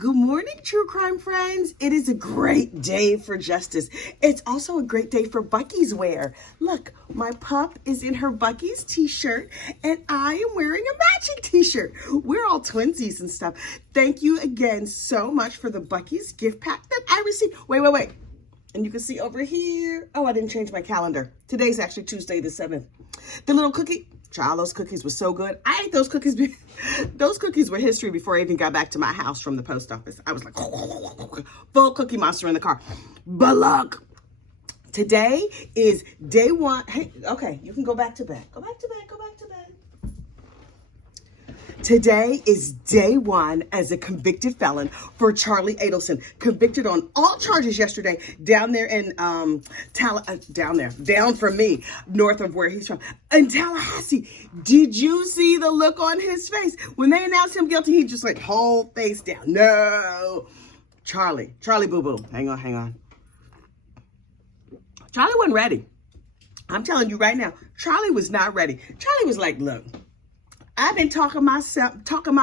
Good morning, true crime friends. It is a great day for justice. It's also a great day for Bucky's wear. Look, my pup is in her Bucky's t-shirt and I am wearing a matching t-shirt. We're all twinsies and stuff. Thank you again so much for the Bucky's gift pack that I received. Wait. And you can see over here, oh, I didn't change my calendar. Today's actually Tuesday the 7th. The little cookie, child, those cookies were so good. I ate those cookies. Those cookies were history before I even got back to my house from the post office. I was like, full Cookie Monster in the car. But look, today is day one. Hey, okay, you can go back to bed. Go back to bed. Today is day one as a convicted felon for Charlie Adelson, convicted on all charges yesterday down there in down from me, north of where he's from, in Tallahassee. Did you see the look on his face when they announced him guilty? He just like whole face down. No, Charlie boo boo. Hang on. Charlie wasn't ready. I'm telling you right now, Charlie was not ready. Charlie was like, look, I've been talking my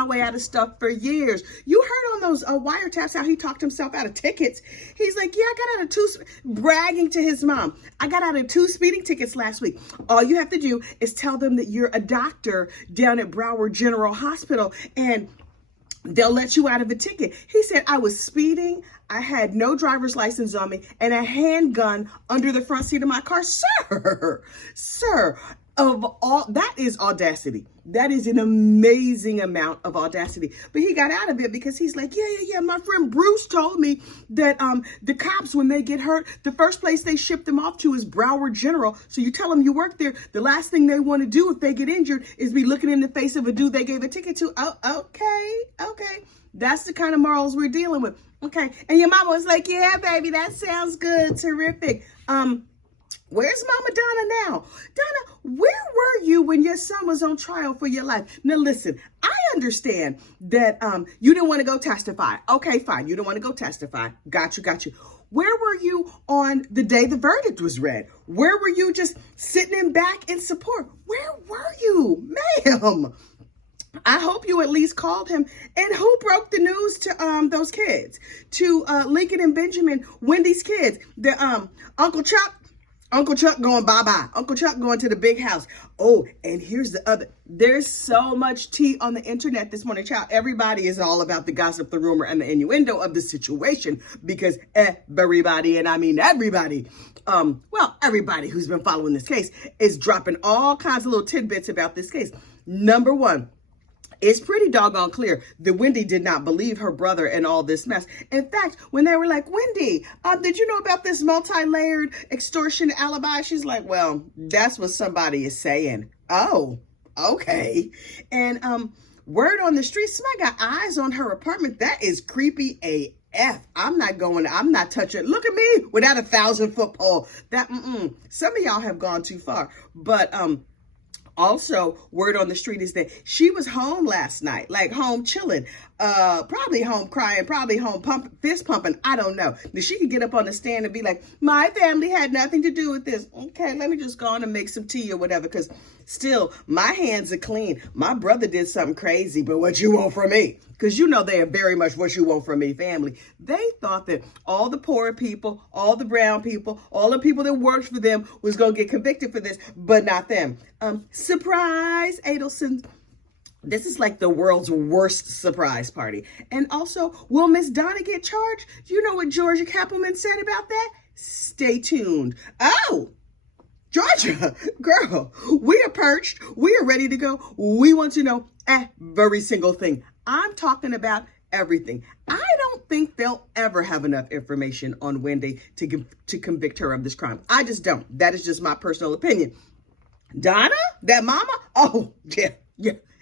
way out of stuff for years. You heard on those wiretaps how he talked himself out of tickets. He's like, yeah, I got out of bragging to his mom. I got out of 2 speeding tickets last week. All you have to do is tell them that you're a doctor down at Broward General Hospital and they'll let you out of a ticket. He said, I was speeding. I had no driver's license on me and a handgun under the front seat of my car. Sir, of all, that is audacity. That is an amazing amount of audacity. But he got out of it because he's like, yeah. My friend Bruce told me that the cops, when they get hurt, the first place they ship them off to is Broward General. So you tell them you work there. The last thing they want to do if they get injured is be looking in the face of a dude they gave a ticket to. Oh, okay. That's the kind of morals we're dealing with. Okay. And your mama was like, yeah, baby, that sounds good. Terrific. Where's Mama Donna now? Donna, where were you when your son was on trial for your life? Now, listen, I understand that you didn't want to go testify. Okay, fine. You don't want to go testify. Got you. Where were you on the day the verdict was read? Where were you just sitting in back in support? Where were you, ma'am? I hope you at least called him. And who broke the news to those kids? To Lincoln and Benjamin, Wendy's kids. The Uncle Chuck going bye-bye. Uncle Chuck going to the big house. Oh, and here's the other. There's so much tea on the internet this morning, child. Everybody is all about the gossip, the rumor, and the innuendo of the situation because everybody, and I mean everybody, everybody who's been following this case is dropping all kinds of little tidbits about this case. Number one, it's pretty doggone clear that Wendy did not believe her brother in all this mess. In fact, when they were like, Wendy, did you know about this multi-layered extortion alibi? She's like, well, that's what somebody is saying. Oh, okay. And word on the street, somebody got eyes on her apartment. That is creepy AF. I'm not touching. Look at me without a 1,000-foot pole. Some of y'all have gone too far. But also, word on the street is that she was home last night, like home chilling, probably home crying, probably home fist pumping. I don't know. That she could get up on the stand and be like, my family had nothing to do with this. Okay, let me just go on and make some tea or whatever, because still, my hands are clean. My brother did something crazy, but what you want from me? Because you know they are very much what you want from me family. They thought that all the poor people, all the brown people, all the people that worked for them was going to get convicted for this, but not them. Surprise, Adelson. This is like the world's worst surprise party. And also, will Miss Donna get charged? Do you know what Georgia Kappelman said about that? Stay tuned. Oh, Georgia, girl, we are perched. We are ready to go. We want to know every single thing. I'm talking about everything. I don't think they'll ever have enough information on Wendy to convict her of this crime. I just don't. That is just my personal opinion. Donna, that mama, oh, yeah.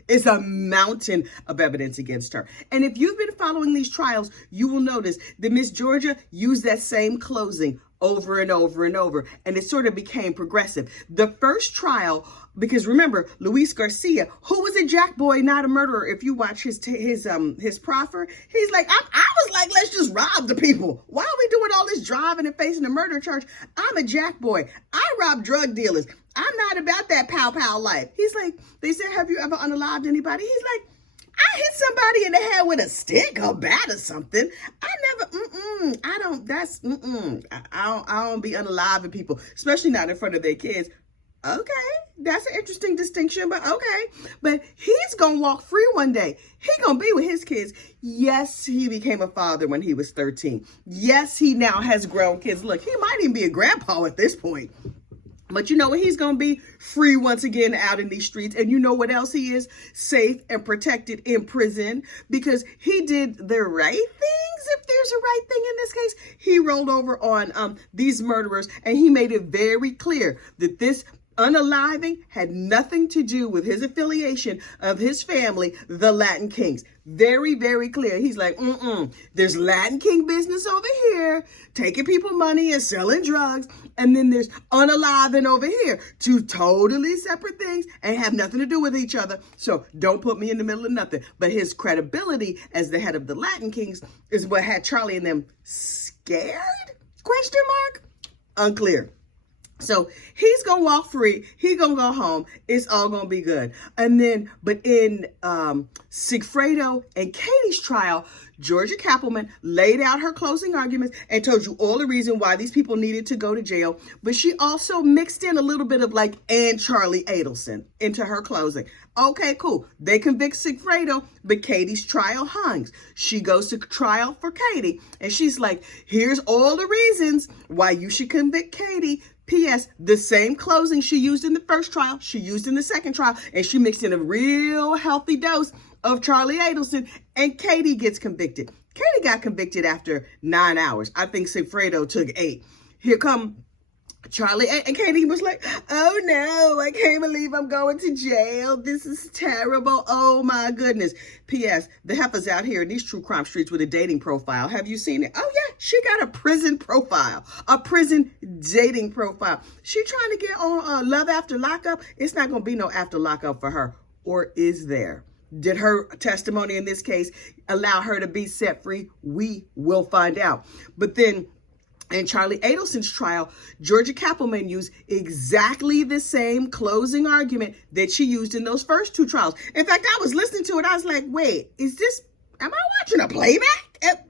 It's a mountain of evidence against her. And if you've been following these trials, you will notice that Miss Georgia used that same closing over and over and over. And it sort of became progressive. The first trial, because remember, Luis Garcia, who was a jack boy, not a murderer. If you watch his proffer, he's like, I was like, let's just rob the people. Why are we doing all this driving and facing a murder charge? I'm a jack boy. I rob drug dealers. I'm not about that pow life. He's like, they said, have you ever unalived anybody? He's like, I I hit somebody in the head with a stick or bat or something. I never, I don't, that's, I don't be unaliving people, especially not in front of their kids. Okay, that's an interesting distinction, but okay. But he's going to walk free one day. He's going to be with his kids. Yes, he became a father when he was 13. Yes, he now has grown kids. Look, he might even be a grandpa at this point. But you know what? He's going to be free once again out in these streets. And you know what else he is? Safe and protected in prison because he did the right things. If there's a right thing in this case, he rolled over on these murderers and he made it very clear that this unaliving had nothing to do with his affiliation of his family, the Latin Kings. Very, very clear. He's like, there's Latin King business over here, taking people money and selling drugs. And then there's unaliving over here. Two totally separate things and have nothing to do with each other. So don't put me in the middle of nothing. But his credibility as the head of the Latin Kings is what had Charlie and them scared? Question mark? Unclear. So he's going to walk free. He's going to go home. It's all going to be good. And then, but in Sigfredo and Katie's trial, Georgia Kappelman laid out her closing arguments and told you all the reason why these people needed to go to jail. But she also mixed in a little bit of like, and Charlie Adelson into her closing. Okay, cool. They convict Sigfredo, but Katie's trial hangs. She goes to trial for Katie. And she's like, here's all the reasons why you should convict Katie. P.S. The same closing she used in the first trial, she used in the second trial, and she mixed in a real healthy dose of Charlie Adelson, and Katie gets convicted. Katie got convicted after 9 hours. I think Sigfredo took 8. Here come Charlie, and Katie was like, oh no, I can't believe I'm going to jail. This is terrible. Oh my goodness. P.S. The heifer's out here in these true crime streets with a dating profile. Have you seen it? Oh yeah, she got a prison profile, a prison dating profile. She trying to get on Love After Lockup. It's not going to be no after lockup for her. Or is there? Did her testimony in this case allow her to be set free? We will find out. But then in Charlie Adelson's trial, Georgia Kappelman used exactly the same closing argument that she used in those first 2 trials. In fact, I was listening to it. I was like, wait, am I watching a playback?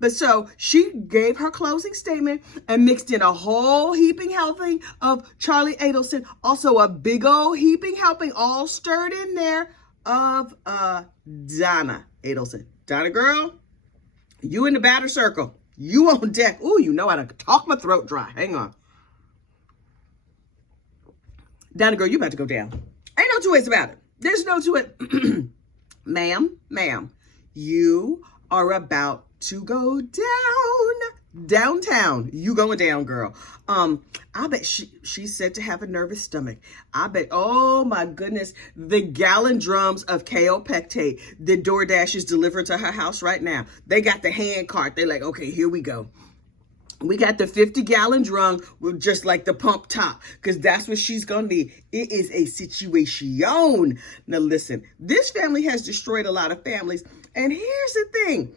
But so she gave her closing statement and mixed in a whole heaping helping of Charlie Adelson. Also a big old heaping helping all stirred in there of Donna Adelson. Donna girl, you in the batter circle. You on deck. Ooh, you know how to talk my throat dry. Hang on. Donna girl, you about to go down. Ain't no two ways about it. There's no two ways. Ma'am, you are about to go downtown. You going down, girl. I bet she's said to have a nervous stomach. I bet, oh my goodness, the gallon drums of KO Pectate the DoorDash is delivering to her house right now. They got the hand cart. They're like, okay, here we go. We got the 50-gallon drum with just like the pump top because that's what she's going to need. It is a situation. Now listen, this family has destroyed a lot of families. And here's the thing.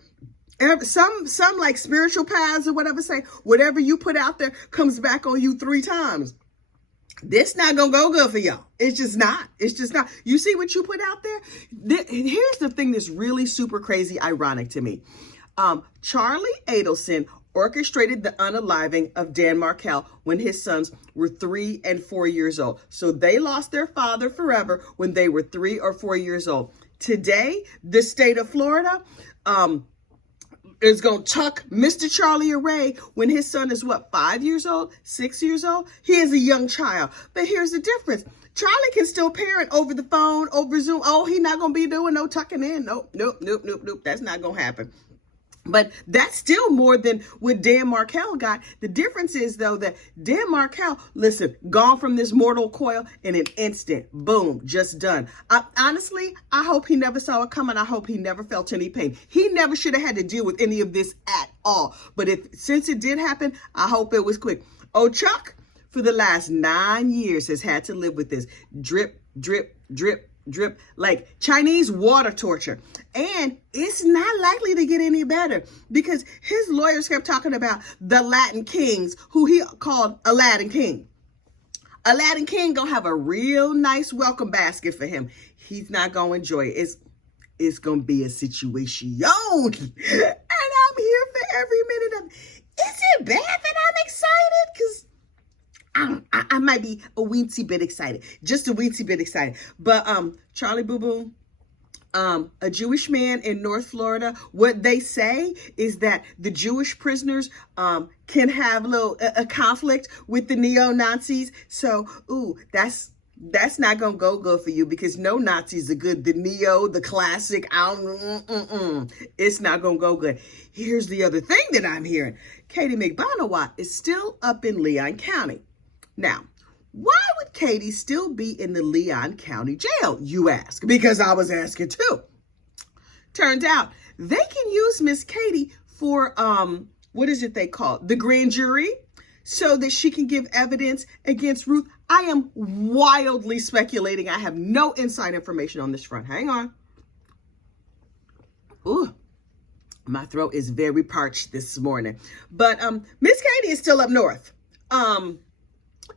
Some like spiritual paths or whatever say, whatever you put out there comes back on you 3 times. This not going to go good for y'all. It's just not. It's just not. You see what you put out there? Here's the thing that's really super crazy ironic to me. Charlie Adelson orchestrated the unaliving of Dan Markel when his sons were 3 and 4 years old. So they lost their father forever when they were 3 or 4 years old. Today, the state of Florida, is going to tuck Mr. Charlie away when his son is, 5 years old, 6 years old? He is a young child. But here's the difference. Charlie can still parent over the phone, over Zoom. Oh, he's not going to be doing no tucking in. Nope. That's not going to happen. But that's still more than what Dan Markel got. The difference is, though, that Dan Markel, listen, gone from this mortal coil in an instant. Boom, just done. Honestly, I hope he never saw it coming. I hope he never felt any pain. He never should have had to deal with any of this at all. But since it did happen, I hope it was quick. Oh, Chuck, for the last 9 years, has had to live with this drip, drip, drip, drip, like Chinese water torture. And it's not likely to get any better because his lawyers kept talking about the Latin kings, who he called Aladdin King. Aladdin King gonna have a real nice welcome basket for him. He's not gonna enjoy it. it's going to be a situation. And I'm here for every minute of it. Is it bad that I'm excited? Because I might be a weensy bit excited. Just a weensy bit excited. But Charlie Boo Boo, a Jewish man in North Florida, what they say is that the Jewish prisoners can have a conflict with the neo-Nazis. So, that's not going to go good for you, because no Nazis are good. The neo, the classic, it's not going to go good. Here's the other thing that I'm hearing. Katie McBonawat is still up in Leon County. Now, why would Katie still be in the Leon County jail, you ask? Because I was asking too. Turns out they can use Miss Katie for, what is it they call it? The grand jury, so that she can give evidence against Ruth. I am wildly speculating. I have no inside information on this front. Hang on. Ooh, my throat is very parched this morning. But Miss Katie is still up north.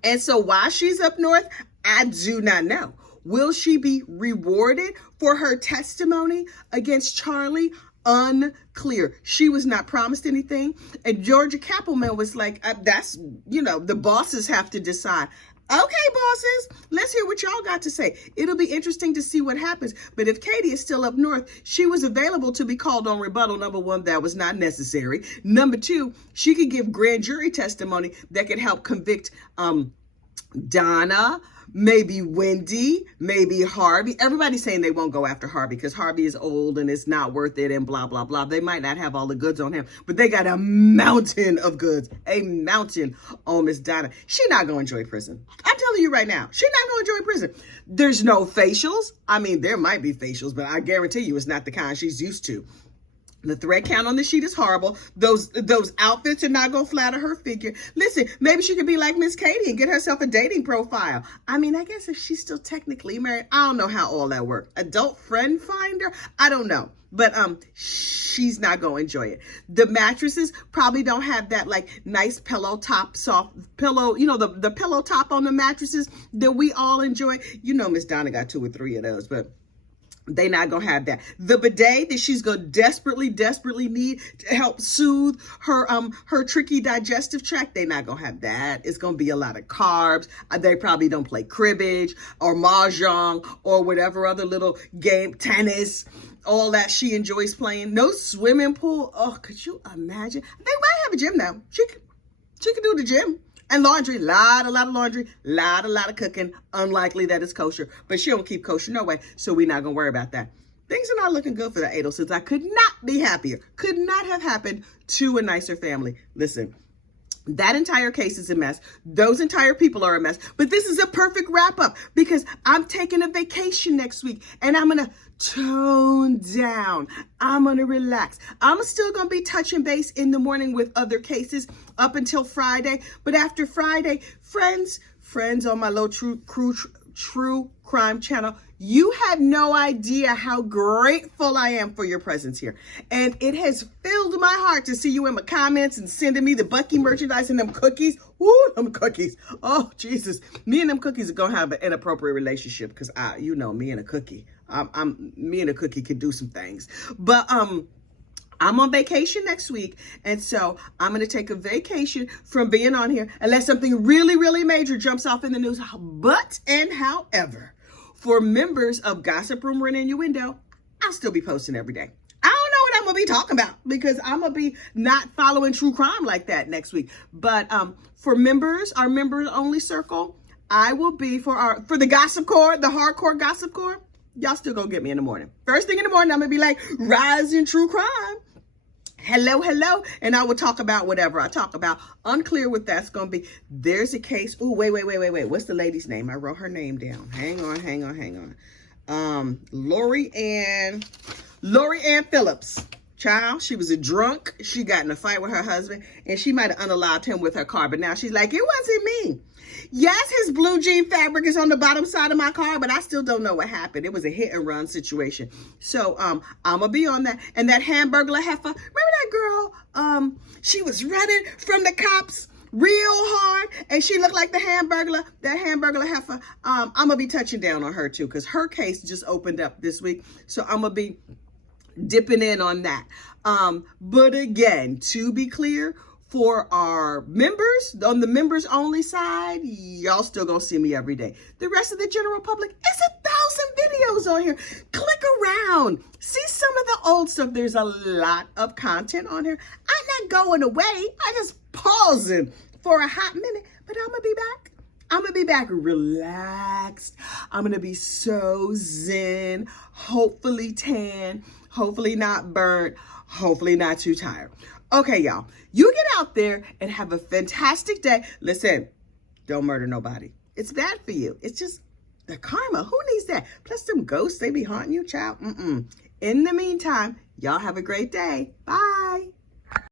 And so why she's up north, I do not know. Will she be rewarded for her testimony against Charlie? Unclear. She was not promised anything. And Georgia Cappleman was like, that's, the bosses have to decide. Okay, bosses, let's hear what y'all got to say. It'll be interesting to see what happens. But if Katie is still up north, she was available to be called on rebuttal. Number one, that was not necessary. Number two, she could give grand jury testimony that could help convict Donna, maybe Wendy, maybe Harvey. Everybody's saying they won't go after Harvey because Harvey is old and it's not worth it and blah, blah, blah. They might not have all the goods on him, but they got a mountain of goods, a mountain on Miss Donna. She's not going to enjoy prison. I'm telling you right now, she's not going to enjoy prison. There's no facials. I mean, there might be facials, but I guarantee you it's not the kind she's used to. The thread count on the sheet is horrible. Those outfits are not going to flatter her figure. Listen, maybe she could be like Miss Katie and get herself a dating profile. I mean, I guess if she's still technically married, I don't know how all that works. Adult friend finder? I don't know. But she's not going to enjoy it. The mattresses probably don't have that nice pillow top, soft pillow, the pillow top on the mattresses that we all enjoy. Miss Donna got 2 or 3 of those, but they not gonna have that. The bidet that she's gonna desperately need to help soothe her tricky digestive tract, they not gonna have that. It's gonna be a lot of carbs. They probably don't play cribbage or mahjong or whatever other little game, tennis, all that she enjoys playing. No swimming pool. Oh, could you imagine? They might have a gym now. She could do the gym. And laundry, lot of laundry, lot of cooking. Unlikely that it's kosher, but she don't keep kosher no way, so we're not gonna worry about that. Things are not looking good for the Adelsons. I could not be happier. Could not have happened to a nicer family. Listen, that entire case is a mess. Those entire people are a mess. But this is a perfect wrap up because I'm taking a vacation next week and I'm going to tone down. I'm going to relax. I'm still going to be touching base in the morning with other cases up until Friday. But after Friday, friends on my low true crime channel, you have no idea how grateful I am for your presence here. And it has filled my heart to see you in my comments and sending me the Bucky merchandise and them cookies. Ooh, them cookies. Oh, Jesus. Me and them cookies are going to have an inappropriate relationship because me and a cookie. Me and a cookie could do some things. But I'm on vacation next week, and so I'm going to take a vacation from being on here unless something really, really major jumps off in the news. However, for members of Gossip, Rumor, and Innuendo, I'll still be posting every day. I don't know what I'm going to be talking about because I'm going to be not following true crime like that next week. But for members, our members only circle, I will be for the Gossip Core, the hardcore Gossip Core. Y'all still gonna get me in the morning. First thing in the morning, I'm gonna be like, rise in true crime. Hello. And I will talk about whatever I talk about. Unclear what that's going to be. There's a case. Ooh, wait. What's the lady's name? I wrote her name down. Hang on. Lori Ann Phillips. Child, she was a drunk. She got in a fight with her husband and she might have unalived him with her car. But now she's like, it wasn't me. Yes, his blue jean fabric is on the bottom side of my car, but I still don't know what happened. It was a hit and run situation. So I'm going to be on that. And that Hamburglar heifer, remember that girl? She was running from the cops real hard, and she looked like the Hamburglar, that Hamburglar heifer. I'm gonna be touching down on her too, because her case just opened up this week, so I'm gonna be dipping in on that. But again, to be clear, for our members, on the members only side, y'all still gonna see me every day. The rest of the general public, it's 1,000 videos on here. Click around, see some of the old stuff. There's a lot of content on here. I'm not going away. I just pausing for a hot minute, but I'm gonna be back. I'm gonna be back relaxed. I'm gonna be so zen, hopefully tan, hopefully not burnt, hopefully not too tired. Okay, y'all, you get out there and have a fantastic day. Listen, don't murder nobody. It's bad for you. It's just the karma. Who needs that? Plus them ghosts, they be haunting you, child. In the meantime, y'all have a great day. Bye.